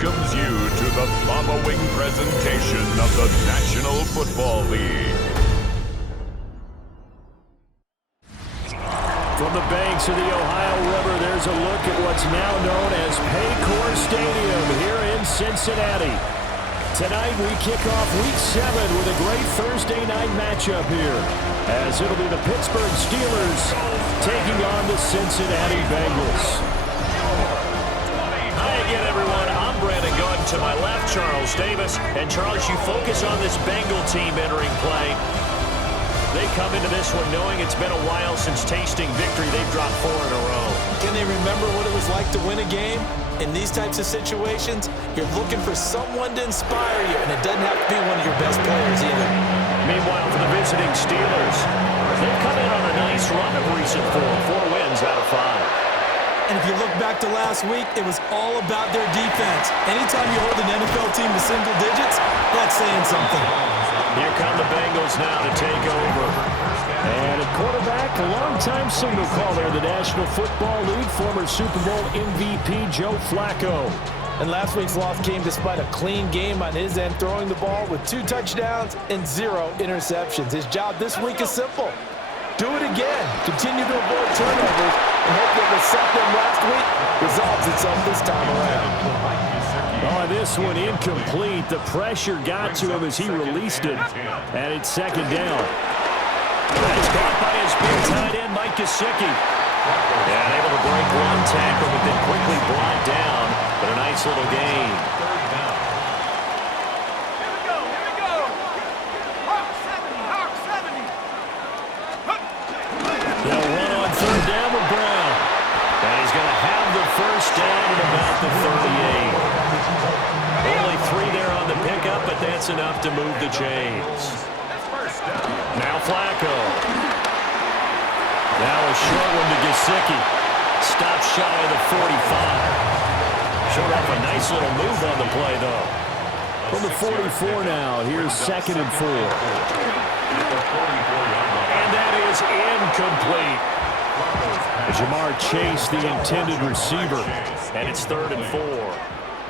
welcomes you to the following presentation of the National Football League. From the banks of the Ohio River, there's a look at what's now known as Paycor Stadium here in Cincinnati. Tonight we kick off Week 7 with a great Thursday night matchup here, as it'll be the Pittsburgh Steelers taking on the Cincinnati Bengals. Hi again, everyone. I'm Brandon Gordon. To my left, Charles Davis. And Charles, you focus on this Bengal team entering play. They come into this one knowing it's been a while since tasting victory. They've dropped 4 in a row. Can they remember what it was like to win a game? In these types of situations, you're looking for someone to inspire you, and it doesn't have to be one of your best players either. Meanwhile, for the visiting Steelers, they've come in on a nice run of recent form. 4 wins out of 5. And if you look back to last week, it was all about their defense. Anytime you hold an NFL team to single digits, that's saying something. Here come the Bengals now to take over. And at quarterback, a long-time signal caller in the National Football League, former Super Bowl MVP Joe Flacco. And last week's loss came despite a clean game on his end, throwing the ball with 2 touchdowns and 0 interceptions. His job this week is simple. Do it again. Continue to avoid turnovers and hope that what set them last week resolves itself this time around. Oh, this one incomplete. The pressure got to him as he released it. And it's second down. That's caught by his big tight end, Mike Gesicki. Yeah, able to break one tackle, but then quickly brought down. But a nice little gain. They'll run on third down with Brown. And he's going to have the first down at about the 38. Only 3 there on the pickup, but that's enough to move the chains. Now Flacco. Now a short one to Gesicki. Stops shy of the 45. Showed off a nice little move on the play, though. From the 44 now, here's 2nd and 4. And that is incomplete. Jamar Chase, the intended receiver. And it's 3rd and 4.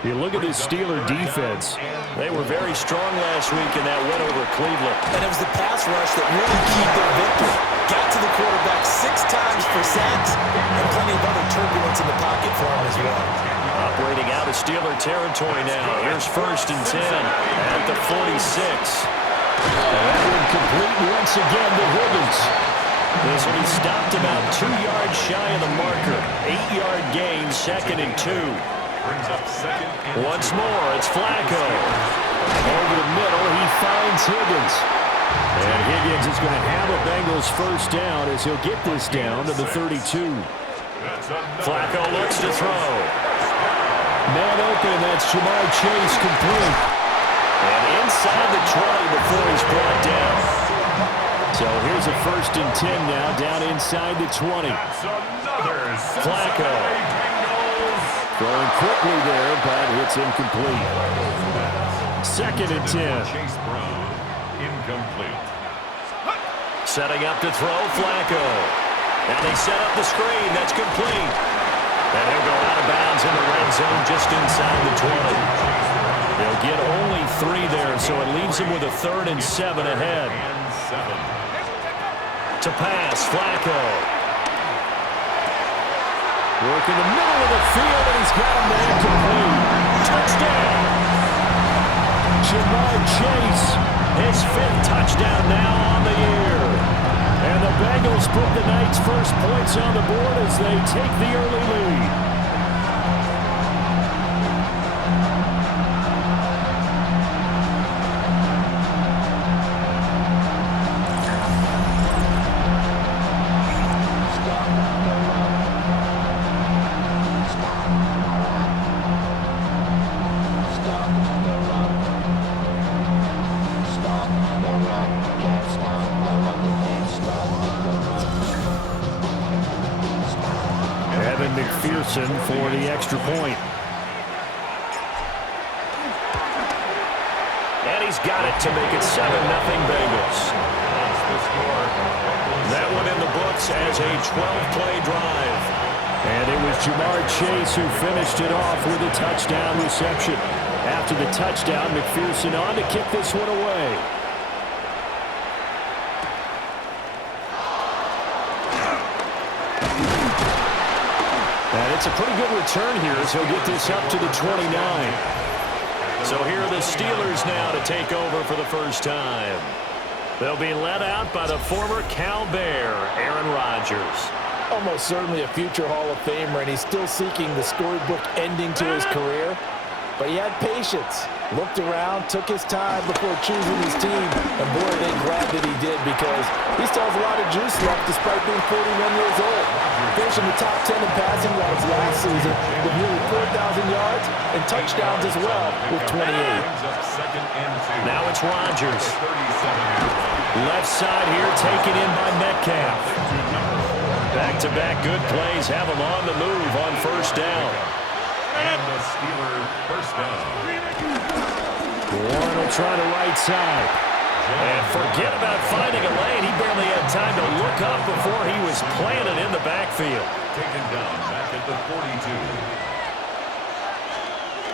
You look at this Steeler defense. They were very strong last week in that win over Cleveland. And it was the pass rush that really keyed their victory. Got to the quarterback 6 times for sacks and plenty of other turbulence in the pocket for him as well. Operating out of Steeler territory now. Here's 1st and 10 at the 46. And that one complete once again to Higgins. This one he stopped about 2 yards shy of the marker. 8-yard gain, 2nd and 2. Once more, it's Flacco. Over the middle, he finds Higgins. And Higgins is going to have a Bengals first down as he'll get this down to the 32. Flacco looks to throw. Man open, that's Jamar Chase complete. And inside the 20 before he's brought down. So here's a 1st and 10 now, down inside the 20. Flacco. Throwing quickly there, but it's incomplete. 2nd and 10. Setting up to throw, Flacco. And they set up the screen. That's complete. And he'll go out of bounds in the red zone just inside the 20. They'll get only 3 there, so it leaves him with a 3rd and 7 ahead. To pass, Flacco. Work in the middle of the field, and he's got a man complete. Touchdown! Jamar Chase, his 5th touchdown now on the year. And the Bengals put the night's first points on the board as they take the early lead. McPherson for the extra point. And he's got it to make it 7-0 Bengals. That one in the books as a 12-play drive. And it was Jamar Chase, who finished it off with a touchdown reception. After the touchdown, McPherson on to kick this one away. And it's a pretty good return here as he'll get this up to the 29. So here are the Steelers now to take over for the first time. They'll be led out by the former Cal Bear, Aaron Rodgers. Almost certainly a future Hall of Famer, and he's still seeking the storybook ending to his career. But he had patience, looked around, took his time before choosing his team. And boy, are they glad that he did, because he still has a lot of juice left despite being 41 years old. Finishing the top 10 in passing yards last season with nearly 4,000 yards and touchdowns as well with 28. Now it's Rodgers. Left side here taken in by Metcalf. Back-to-back good plays have him on the move on first down. And the Steelers first down. Warren will try the right side. And forget about finding a lane. He barely had time to look up before he was planted in the backfield. Taken down back at the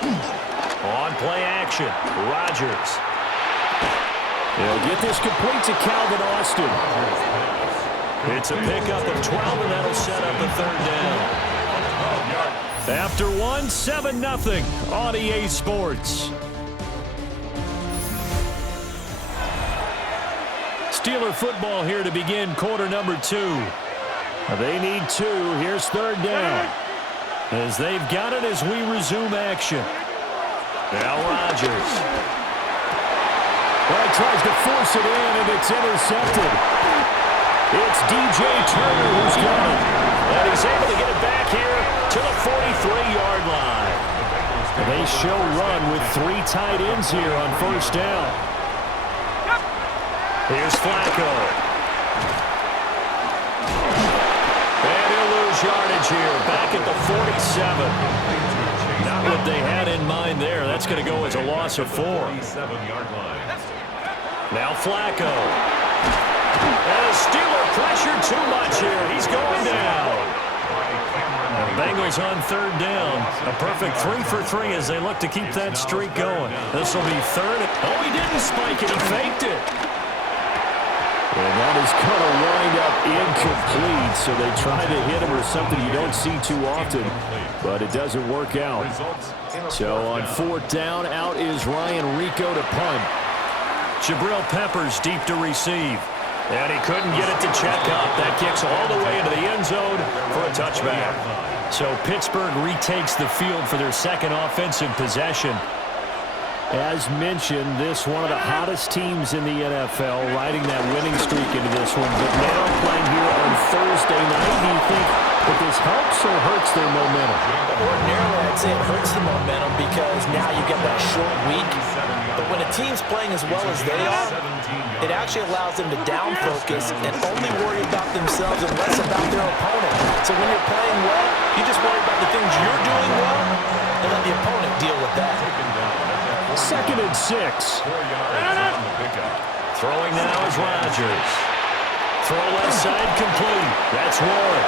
42. On play action, Rodgers. They'll get this complete to Calvin Austin. It's a pickup of 12, and that'll set up a third down. After one, 7-0 on EA Sports. Steeler football here to begin quarter number 2. They need 2. Here's third down. As they've got it as we resume action. Now Rodgers. Well, he tries to force it in, and it's intercepted. It's DJ Turner who's got it. And he's able to get it back here to the 43-yard line. They show run with 3 tight ends here on first down. Here's Flacco. And he'll lose yardage here, back at the 47. Not what they had in mind there. That's going to go as a loss of 4. Now Flacco. And the Steeler pressure too much here. He's going down. The Bengals on third down. A perfect 3 for 3 as they look to keep that streak going. This will be third. Oh, he didn't spike it. He faked it. And that is going to wind up incomplete. So they try to hit him or something you don't see too often, but it doesn't work out. So on fourth down, out is Ryan Rico to punt. Jabril Peppers deep to receive. And he couldn't get it to check up. That kicks all the way into the end zone for a touchback. So Pittsburgh retakes the field for their second offensive possession. As mentioned, this one of the hottest teams in the NFL, riding that winning streak into this one. But now playing here on Thursday night, do you think that this helps or hurts their momentum? Ordinarily, I'd say it hurts the momentum because now you get that short week. But when a team's playing as well as they are, it actually allows them to down focus and only worry about themselves and less about their opponent. So when you're playing well, you just worry about the things you're doing well and let the opponent deal with that. 2nd and 6. Throwing now is Rodgers. Throw left side complete. That's Warren.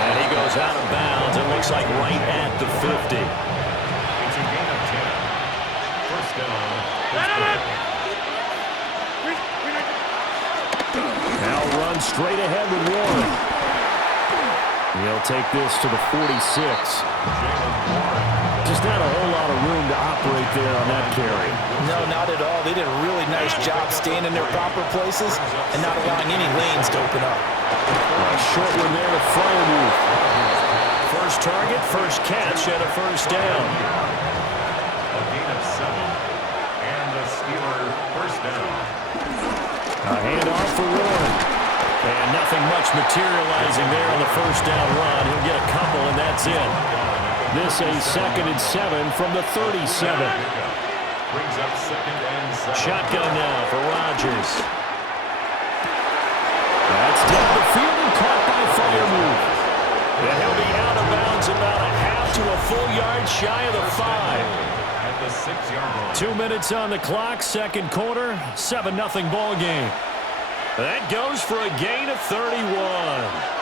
And he goes out of bounds. It looks like right at the 50. It's a gain of 10. First down. Now run straight ahead with Warren. He'll take this to the 46. Just not a whole lot of room to operate there on that carry. No, not at all. They did a really nice job staying in their proper places and not allowing any lanes to open up. A short one there to Freiermuth. First target, first catch, and a first down. A gain of 7. And the Steeler first down. A handoff for Warren. And nothing much materializing there on the first down run. He'll get a couple, and that's it. This a 2nd and 7 from the 37. Brings up 2nd and 7. Shotgun now for Rodgers. That's down the field and caught by Freiermuth. And he'll be out of bounds about a half to a full yard shy of the 5. At the 6-yard line. 2 minutes on the clock, second quarter, 7-0 ball game. That goes for a gain of 31.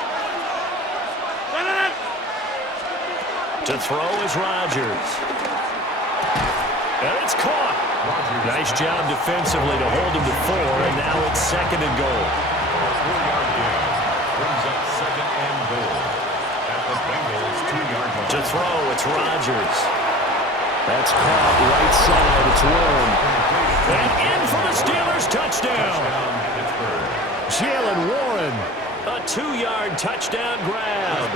To throw is Rodgers. And it's caught. Nice job defensively to hold him to 4, and now it's 2nd and goal. A 4-yard gain brings up 2nd and goal at the Bengals' 2-yard line. To throw, it's Rodgers. That's caught right side. It's Warren. And in for the Steelers touchdown. Jalen Warren. A 2-yard touchdown grab.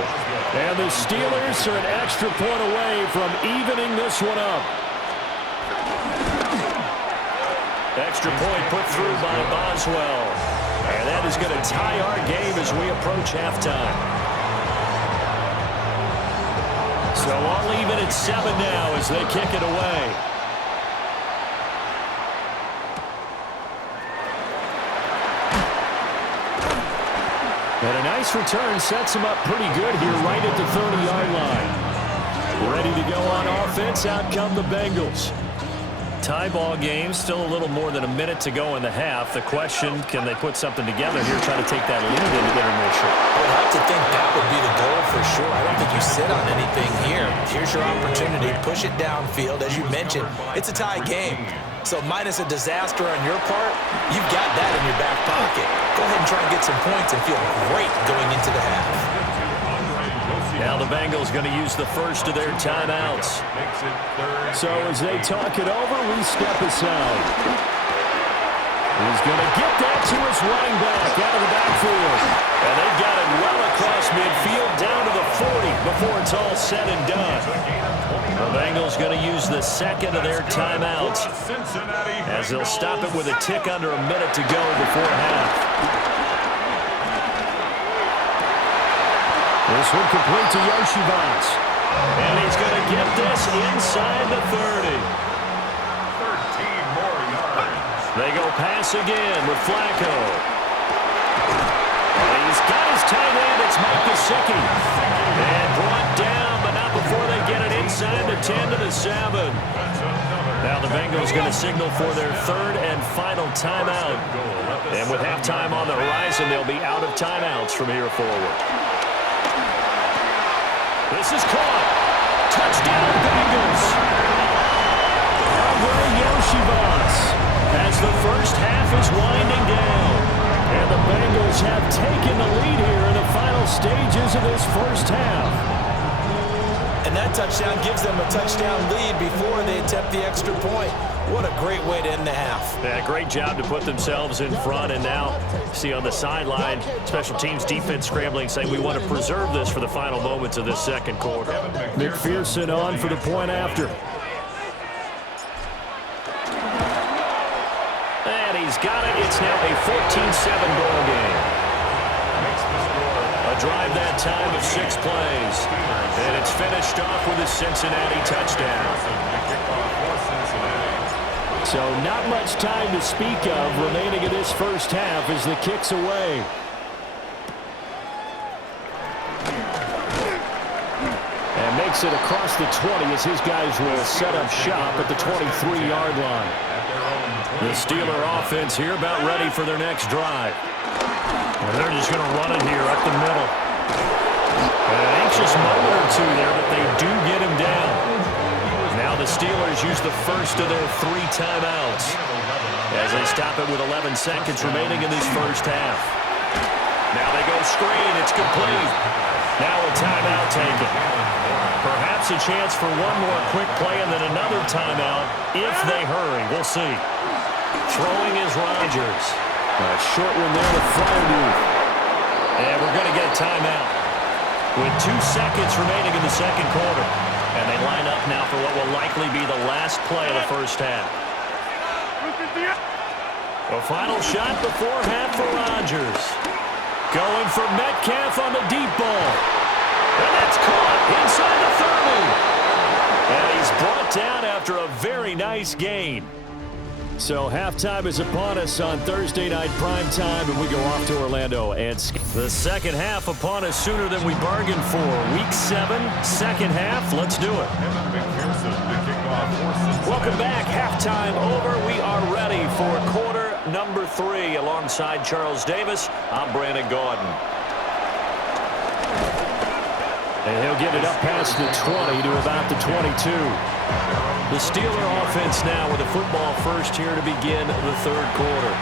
And the Steelers are an extra point away from evening this one up. Extra point put through by Boswell. And that is going to tie our game as we approach halftime. So I'll leave it at 7 now as they kick it away. And a nice return sets him up pretty good here right at the 30-yard line. Ready to go on offense, out come the Bengals. Tie ball game, still a little more than a minute to go in the half. The question, can they put something together here, try to take that lead into intermission? I would have to think that would be the goal for sure. I don't think you sit on anything here. Here's your opportunity. Push it downfield. As you mentioned, it's a tie game. So minus a disaster on your part, you've got that in your back pocket. Go ahead and try and get some points and feel great going into the half. Now the Bengals going to use the first of their timeouts. So as they talk it over, we step aside. He's going to get that to his running back out of the backfield. And they've got it well across midfield down to the 40 before it's all said and done. The Bengals going to use the second of their timeouts as they'll stop it with a tick under a minute to go before half. This one complete to Yoshivas. And he's going to get this inside the 30. 13 more yards. They go pass again with Flacco. And he's got his tight end. It's Mike Gesicki. And brought down, but not before they get it inside the 10 to the 7. Now the Bengals going to signal for their third and final timeout. And with halftime on the horizon, they'll be out of timeouts from here forward. This is caught. Touchdown, Bengals. Yoshivas as the first half is winding down. And the Bengals have taken the lead here in the final stages of this first half. And that touchdown gives them a touchdown lead before they attempt the extra point. What a great way to end the half. Yeah, great job to put themselves in front. And now, see on the sideline, special teams defense scrambling, saying we want to preserve this for the final moments of this second quarter. McPherson on for the point after. And he's got it. It's now a 14-7 goal game. A drive that time of 6 plays. And it's finished off with a Cincinnati touchdown. So not much time to speak of remaining in this first half as the kick's away. And makes it across the 20 as his guys will set up shop at the 23-yard line. The Steeler offense here about ready for their next drive. And they're just going to run it here up the middle. An anxious moment or two there, but they do get him down. Now the Steelers use the first of their 3 timeouts as they stop it with 11 seconds remaining in this first half. Now they go screen. It's complete. Now a timeout taken. Perhaps a chance for one more quick play and then another timeout if they hurry. We'll see. Throwing is Rodgers. A short one there with Flacco. And we're going to get a timeout with 2 seconds remaining in the second quarter. And they line up now for what will likely be the last play of the first half. A final shot before half for Rodgers. Going for Metcalf on the deep ball. And that's caught inside the 30. And he's brought down after a very nice gain. So halftime is upon us on Thursday night prime time, and we go off to Orlando. And the second half upon us sooner than we bargained for. Week 7, second half. Let's do it. Welcome back. Halftime over. We are ready for quarter number 3. Alongside Charles Davis, I'm Brandon Gaudin. And he'll get it up past the 20 to about the 22. The Steeler offense now with the football first here to begin the third quarter.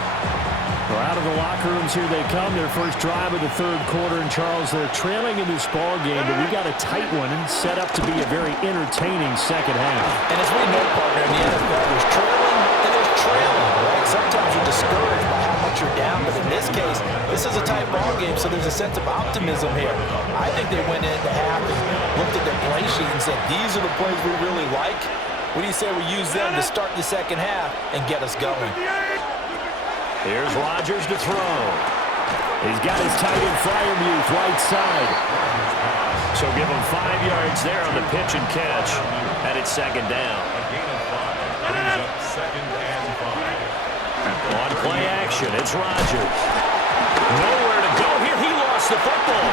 We're out of the locker rooms. Here they come. Their first drive of the third quarter. And, Charles, they're trailing in this ball game, but we got a tight one and set up to be a very entertaining second half. And as we know, partner, in the NFL, there's trailing and there's trailing, right? Sometimes you're discouraged by how much you're down, but in this case, this is a tight ball game, so there's a sense of optimism here. I think they went into half and looked at their play sheet and said, these are the plays we really like. What do you say we use them to start the second half and get us going? Here's Rodgers to throw. He's got his tight end Freiermuth right side. So give him 5 yards there on the pitch and catch. And it's second down. A gain of 5 brings up second and 5. On play action, it's Rodgers. Nowhere to go here. He lost the football.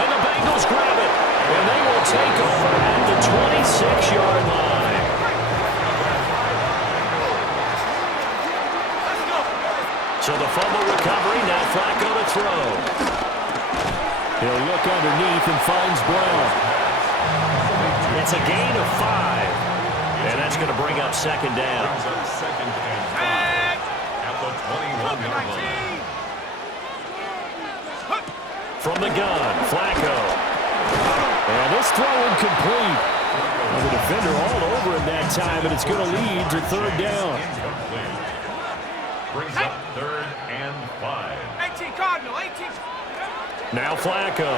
And the Bengals grab it. And they will take over at the 26-yard line. So the fumble recovery, now Flacco to throw. He'll look underneath and finds Brown. It's a gain of 5. And that's going to bring up second down. Brings up second and 5 at the 21-yard line. From the gun, Flacco. And this throw incomplete. Well, the defender all over him that time, and it's going to lead to third down. Incomplete. Brings up third and 5. 18 Cardinal, 18. Now Flacco.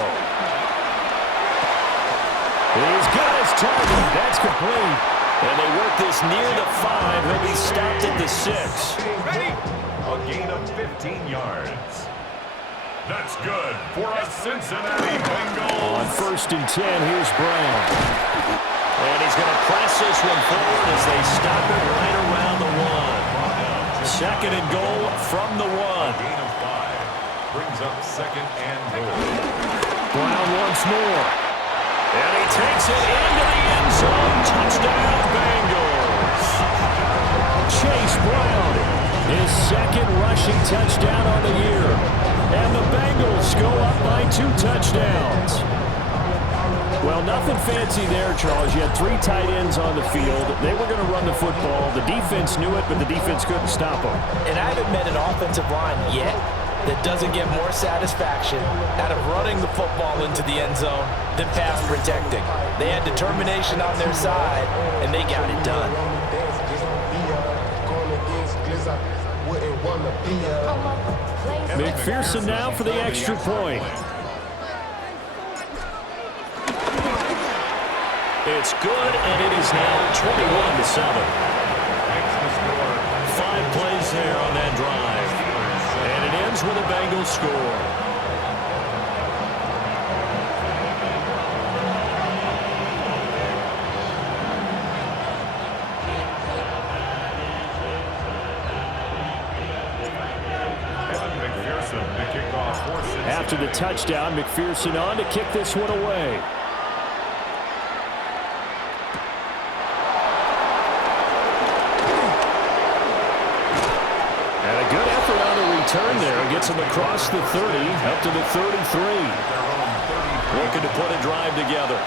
He's got his target. That's complete. And they work this near the 5. He'll be stopped at the 6. Ready? A gain of 15 yards. That's good for a Cincinnati Bengals. On first and 10, here's Brown. And he's going to press this one forward as they stop it right around the 1. Second and goal from the 1. Gain of 5 brings up second and goal. Brown once more. And he takes it into the end zone. Touchdown, Bengals. Chase Brown, his second rushing touchdown on the year. And the Bengals go up by 2 touchdowns. Well, nothing fancy there, Charles. You had 3 tight ends on the field. They were going to run the football. The defense knew it, but the defense couldn't stop them. And I haven't met an offensive line yet that doesn't get more satisfaction out of running the football into the end zone than pass protecting. They had determination on their side, and they got it done. McPherson now for the extra point. It's good, and it is now 21-7. 5 plays there on that drive. And it ends with a Bengals score. After the touchdown, McPherson on to kick this one away. And a good effort on the return there. Gets him across the 30, up to the 33. Looking to put a drive together.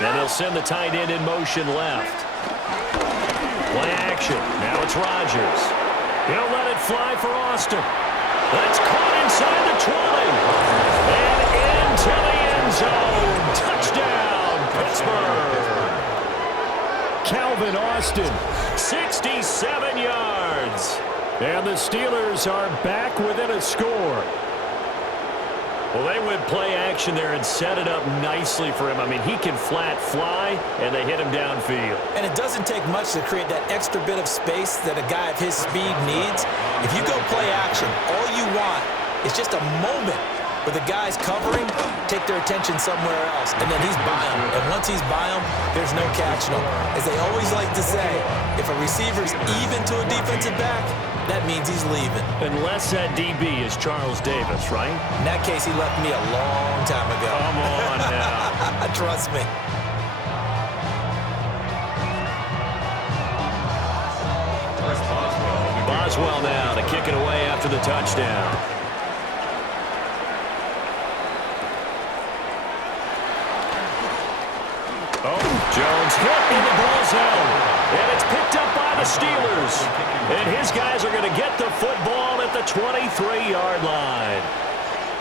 And they'll send the tight end in motion left. Play action. Now it's Rodgers. He'll let it fly for Austin. That's caught inside the 20. And into the end zone. Touchdown, Pittsburgh. Calvin Austin. 67 yards. And the Steelers are back within a score. Well, they went play action there and set it up nicely for him. I mean, he can flat fly, and they hit him downfield. And it doesn't take much to create that extra bit of space that a guy of his speed needs. If you go play action, all you want is just a moment where the guys covering take their attention somewhere else, and then he's by him. And once he's by him, there's no catching him. As they always like to say, if a receiver's even to a defensive back, that means he's leaving. Unless that DB is Charles Davis, right? In that case, he left me a long time ago. Come on now. Trust me. Boswell now to kick it away after the touchdown. Jones hit, and the ball's out. And it's picked up by the Steelers. And his guys are going to get the football at the 23-yard line.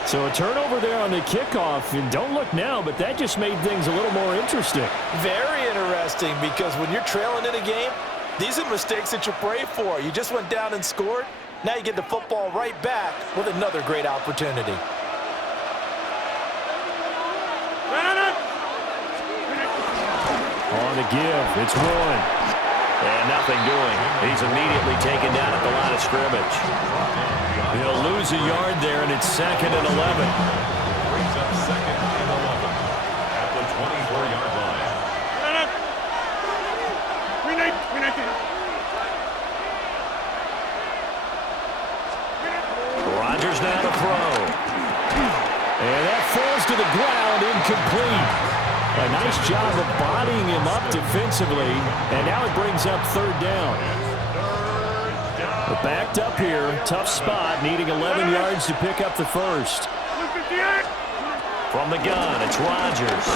So a turnover there on the kickoff. And don't look now, but that just made things a little more interesting. Very interesting, because when you're trailing in a game, these are mistakes that you pray for. You just went down and scored. Now you get the football right back with another great opportunity. On the give, it's one. And nothing doing. He's immediately taken down at the line of scrimmage. He'll lose a yard there, and it's 2nd and 11. Brings up 2nd and 11 at the 24-yard line. Rodgers now to throw. And that falls to the ground, incomplete. A nice job of bodying him up defensively, and now it brings up 3rd down. But backed up here, tough spot, needing 11 yards to pick up the first. From the gun, it's Rodgers.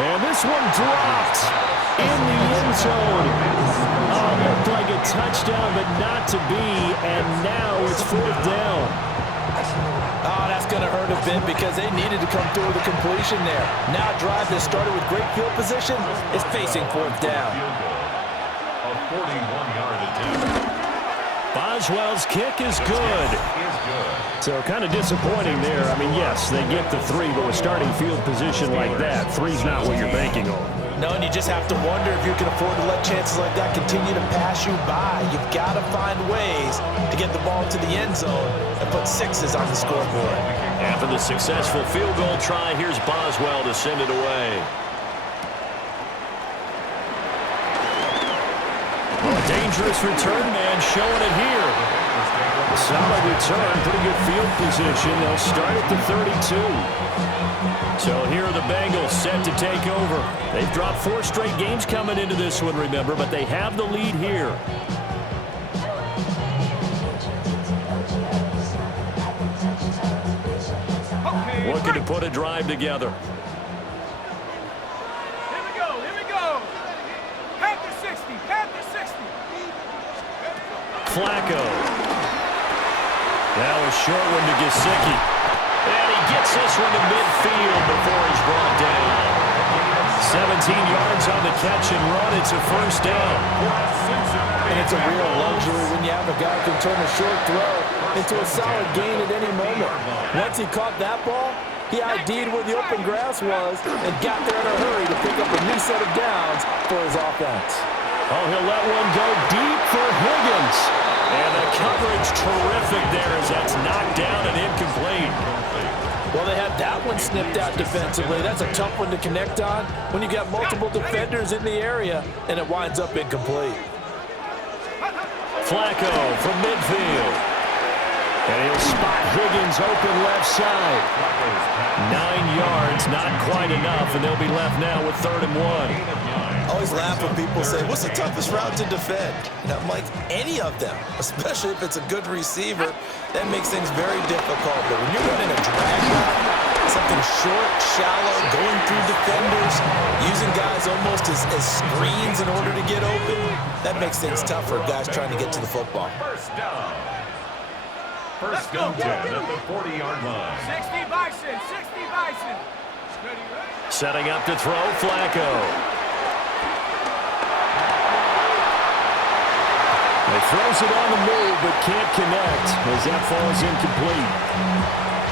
And this one dropped in the end zone. Oh, looked like a touchdown, but not to be, and now it's 4th down. Oh, that's going to hurt a bit because they needed to come through with a completion there. Now a drive that started with great field position is facing 4th down. A 41-yard attempt. Boswell's kick is good. So kind of disappointing there. I mean, yes, they get the 3, but with starting field position like that, 3's not what you're banking on. No, and you just have to wonder if you can afford to let chances like that continue to pass you by. You've got to find ways to get the ball to the end zone and put 6s on the scoreboard. After the successful field goal try, here's Boswell to send it away. Well, a dangerous return man showing it here. A solid return, pretty good field position. They'll start at the 32. So here are the Bengals set to take over. They've dropped 4 straight games coming into this one, remember, but they have the lead here. Looking to put a drive together. Here we go. Panther 60, Panther 60. Flacco. That was short one to Gesicki. And he gets this one to midfield before he's brought down. 17 yards on the catch and run. It's a 1st down. And it's a real luxury when you have a guy who can turn a short throw into a solid gain at any moment. Once he caught that ball, he ID'd where the open grass was and got there in a hurry to pick up a new set of downs for his offense. Oh, he'll let one go deep for Higgins. And the coverage terrific there as that's knocked down and incomplete. Well, they had that one snipped out defensively. That's a tough one to connect on when you got multiple defenders in the area and it winds up incomplete. Flacco from midfield. And he'll spot Higgins open left side. 9 yards, not quite enough, and they'll be left now with 3rd and 1. I always laugh when people say, what's the toughest route to defend? And I'm like, any of them, especially if it's a good receiver, that makes things very difficult. But when you're running a drag route, something short, shallow, going through defenders, using guys almost as screens in order to get open, that makes things tough for guys trying to get to the football. First down. First and 10 at the 40-yard line. 60 Bison, 60 Bison. Ready? Setting up to throw, Flacco. He throws it on the move, but can't connect as that falls incomplete.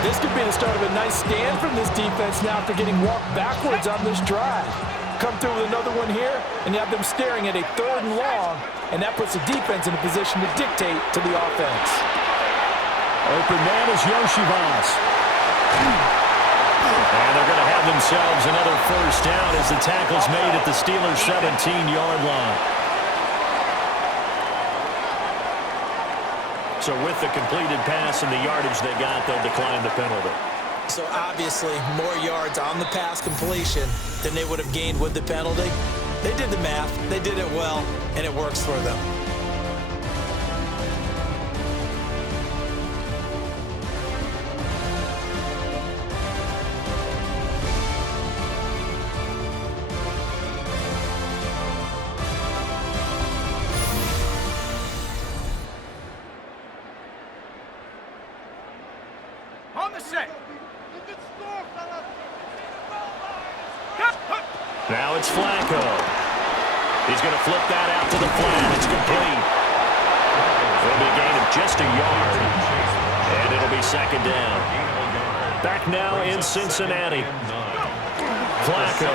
This could be the start of a nice stand from this defense now after getting walked backwards on this drive. Come through with another one here, and you have them staring at a 3rd and long, and that puts the defense in a position to dictate to the offense. Open man is Yoshivas. And they're going to have themselves another 1st down as the tackle's made at the Steelers' 17-yard line. So with the completed pass and the yardage they got, they'll decline the penalty. So obviously more yards on the pass completion than they would have gained with the penalty. They did the math, they did it well, and it works for them. On the set. Now it's Flacco. He's going to flip that out to the flat. It's complete. It'll be a gain of just a yard. And it'll be second down. Back now in Cincinnati. Flacco.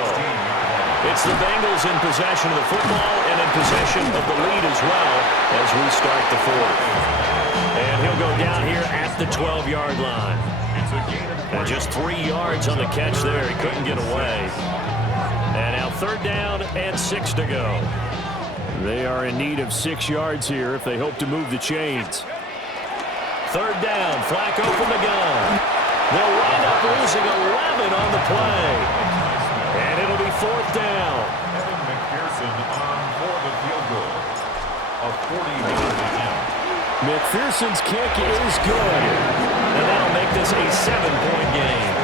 It's the Bengals in possession of the football and in possession of the lead as well as we start the fourth. And he'll go down here at the 12-yard line. And just 3 yards on the catch there. He couldn't get away. And now third down and 6 to go. They are in need of 6 yards here if they hope to move the chains. Third down, Flacco from the gun. They'll wind up losing 11 on the play. And it'll be fourth down. Evan McPherson on for the field goal. A 40-yard attempt. McPherson's kick is good. And that'll make this a 7-point game.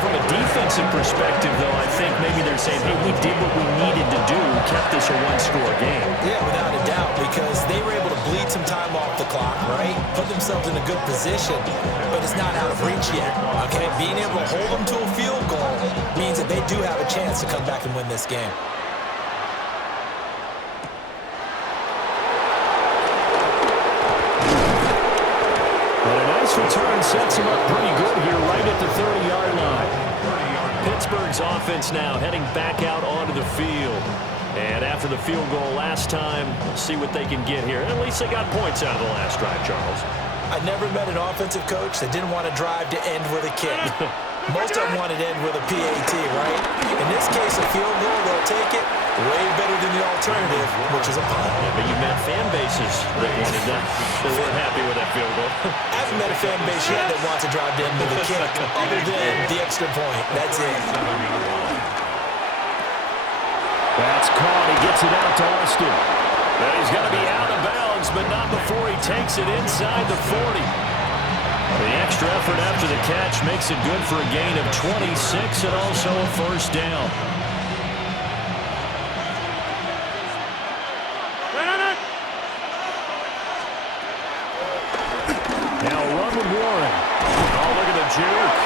From a defensive perspective, though, I think maybe they're saying, hey, we did what we needed to do, kept this a one-score game. Yeah, without a doubt, because they were able to bleed some time off the clock, right? Put themselves in a good position, but it's not out of reach yet, okay? Being able to hold them to a field goal means that they do have a chance to come back and win this game. Return sets him up pretty good here right at the 30-yard line. Pittsburgh's offense now heading back out onto the field. And after the field goal last time, we'll see what they can get here. At least they got points out of the last drive, Charles. I never met an offensive coach that didn't want to drive to end with a kick. Most of them wanted to end with a PAT, right? In this case, a field goal, they'll take it. Way better than the alternative, which is a punt. Yeah, but you met fan bases that wanted that. They weren't happy with that field goal. I haven't met a fan base yet that wants to drive to end with a kick, other than the extra point. That's it. That's caught. He gets it out to Austin. And he's going to be out of bounds, but not before he takes it inside the 40. The extra effort after the catch makes it good for a gain of 26 and also a first down. Now run with Warren. Oh, look at the juke.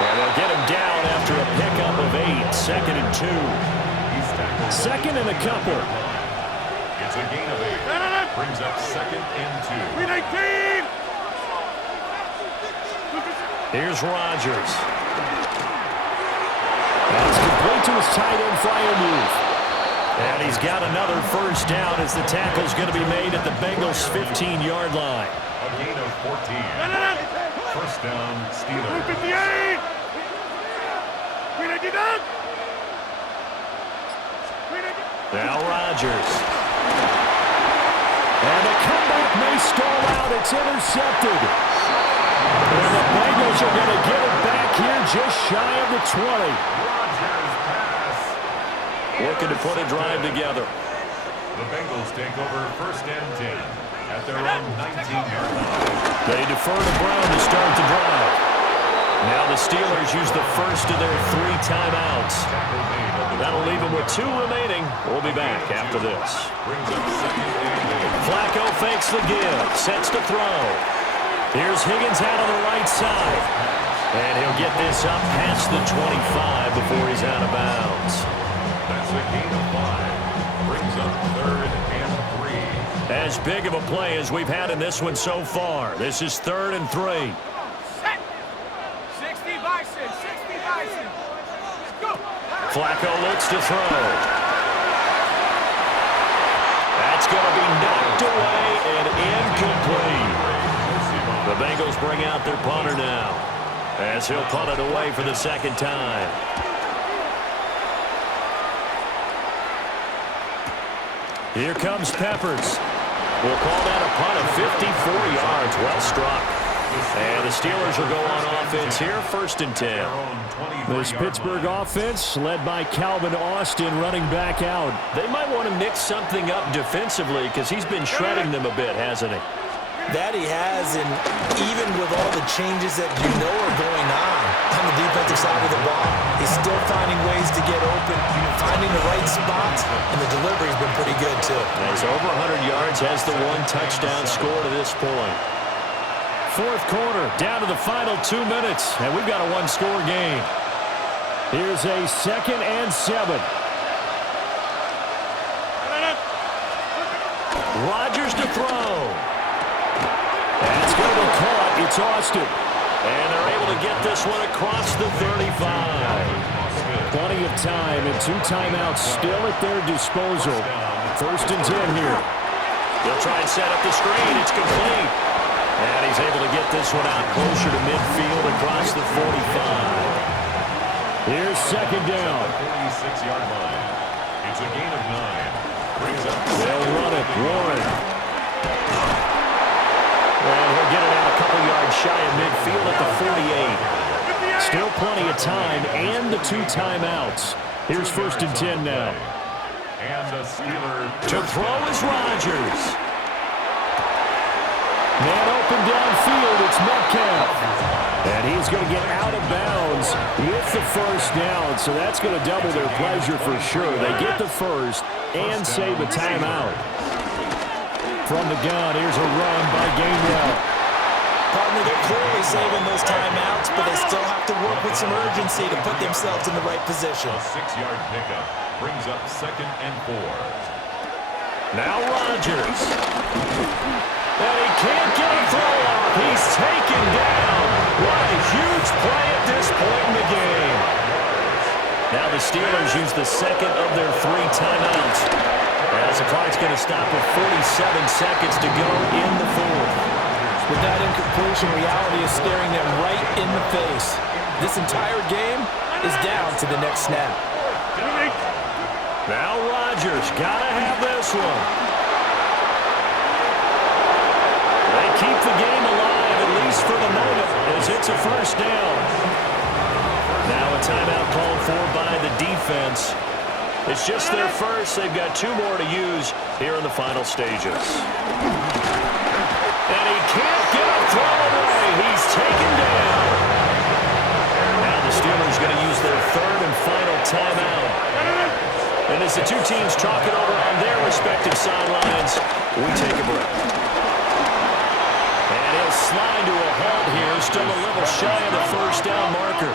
And they'll get him down after a pickup of 8. Second and 2. Second and a couple. It's a gain of 8. Brings up second and 2. Green 18! Here's Rodgers. That's complete to his tight end flyer move. And he's got another first down as the tackle's going to be made at the Bengals' 15-yard line. A gain of 14. First down, Steelers. 58! Green 89! Now Rodgers. And the comeback may stall out. It's intercepted. And the Bengals are going to get it back here just shy of the 20. Rodgers pass. Looking to put a drive together. The Bengals take over first and 10 at their own 19-yard line. They defer to Brown to start the drive. Now the Steelers use the first of their 3 timeouts. That'll leave them with 2 remaining. We'll be back after this. Brings up second and 8. Flacco fakes the give, sets to throw. Here's Higgins out on the right side. And he'll get this up past the 25 before he's out of bounds. That's a gain of 5. Brings up third and 3. As big of a play as we've had in this one so far. This is third and 3. Set! 60 Bison! 60 Bison! Go! Flacco looks to throw. That's going to be knocked away and incomplete. The Bengals bring out their punter now, as he'll punt it away for the second time. Here comes Peppers. We'll call that a punt of 54 yards. Well struck. And the Steelers will go on offense here, first and 10. This Pittsburgh offense led by Calvin Austin running back out. They might want to mix something up defensively because he's been shredding them a bit, hasn't he? That he has, and even with all the changes that you know are going on the defensive side of the ball, he's still finding ways to get open, finding the right spots, and the delivery's been pretty good, too. He's over 100 yards, has the 1 touchdown score to this point. fourth quarter, down to the final 2 minutes, and we've got a one-score game. Here's a 2nd and 7. Rodgers to throw. That's going to be caught. It's Austin. And they're able to get this one across the 35. Plenty of time and 2 timeouts still at their disposal. 1st and 10 here. They'll try and set up the screen. It's complete. And he's able to get this one out closer to midfield across the 45. Here's 2nd down. 46-yard line. It's a gain of 9. Brings up. They'll run it. Warren. And he'll get it out a couple yards shy of midfield at the 48. Still plenty of time and the 2 timeouts. Here's 1st and 10 now. And the Steelers To throw is Rodgers. Man open downfield, it's Metcalf. And he's going to get out of bounds with the 1st down, so that's going to double their pleasure for sure. They get the 1st and save a timeout. From the gun, here's a run by Gainwell. Partner, they're clearly saving those timeouts, but they still have to work with some urgency to put themselves in the right position. a 6-yard pickup. Brings up 2nd and 4. Now Rodgers. And he can't get a throw off. He's taken down. What a huge play at this point in the game. Now the Steelers use the 2nd of their 3 timeouts. As the clock's going to stop with 47 seconds to go in the 4th. With that incompletion, reality is staring them right in the face. This entire game is down to the next snap. Now Rodgers, gotta have this one. They keep the game alive, at least for the moment, as it's a 1st down. Now a timeout called for by the defense. It's just their 1st. They've got 2 more to use here in the final stages. And he can't get a throw away. He's taken down. Now the Steelers going to use their 3rd and final timeout. And as the 2 teams talk it over on their respective sidelines, we take a break. And he'll slide to a halt here, still a little shy of the 1st down marker.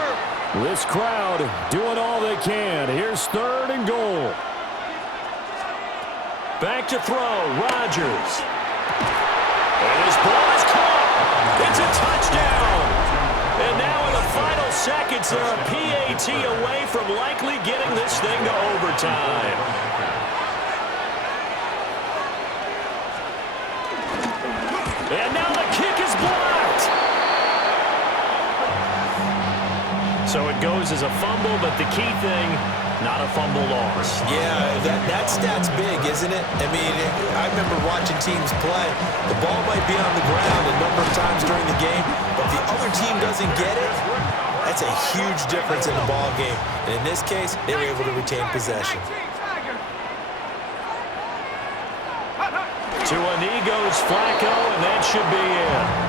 This crowd doing all they can. Here's 3rd and goal. Back to throw, Rodgers. And his ball is caught. It's a touchdown. And now in the final seconds, they're a PAT away from likely getting this thing to overtime. And now the kick is blocked. So it goes as a fumble, but the key thing, not a fumble loss. Yeah, that stat's big, isn't it? I mean, I remember watching teams play. The ball might be on the ground a number of times during the game, but if the other team doesn't get it, that's a huge difference in the ball game. And in this case, they were able to retain possession. To a knee goes Flacco, and that should be it.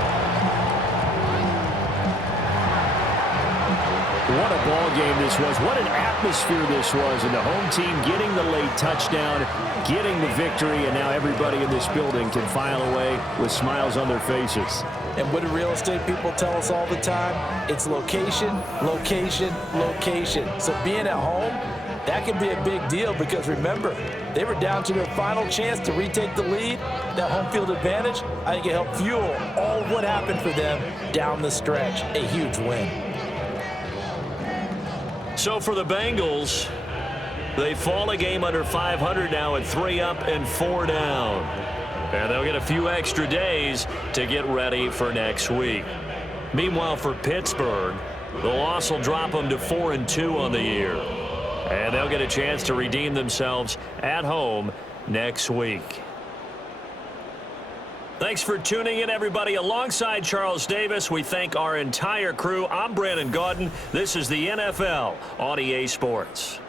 What a ball game this was. What an atmosphere this was. And the home team getting the late touchdown, getting the victory, and now everybody in this building can file away with smiles on their faces. And what do real estate people tell us all the time? It's location, location, location. So being at home, that can be a big deal because remember, they were down to their final chance to retake the lead. That home field advantage, I think it helped fuel all of what happened for them down the stretch. A huge win. So for the Bengals, they fall a game under 500 now at 3 up and 4 down. And they'll get a few extra days to get ready for next week. Meanwhile, for Pittsburgh, the loss will drop them to 4-2 on the year. And they'll get a chance to redeem themselves at home next week. Thanks for tuning in, everybody. Alongside Charles Davis, we thank our entire crew. I'm Brandon Gaudin. This is the NFL on EA Sports.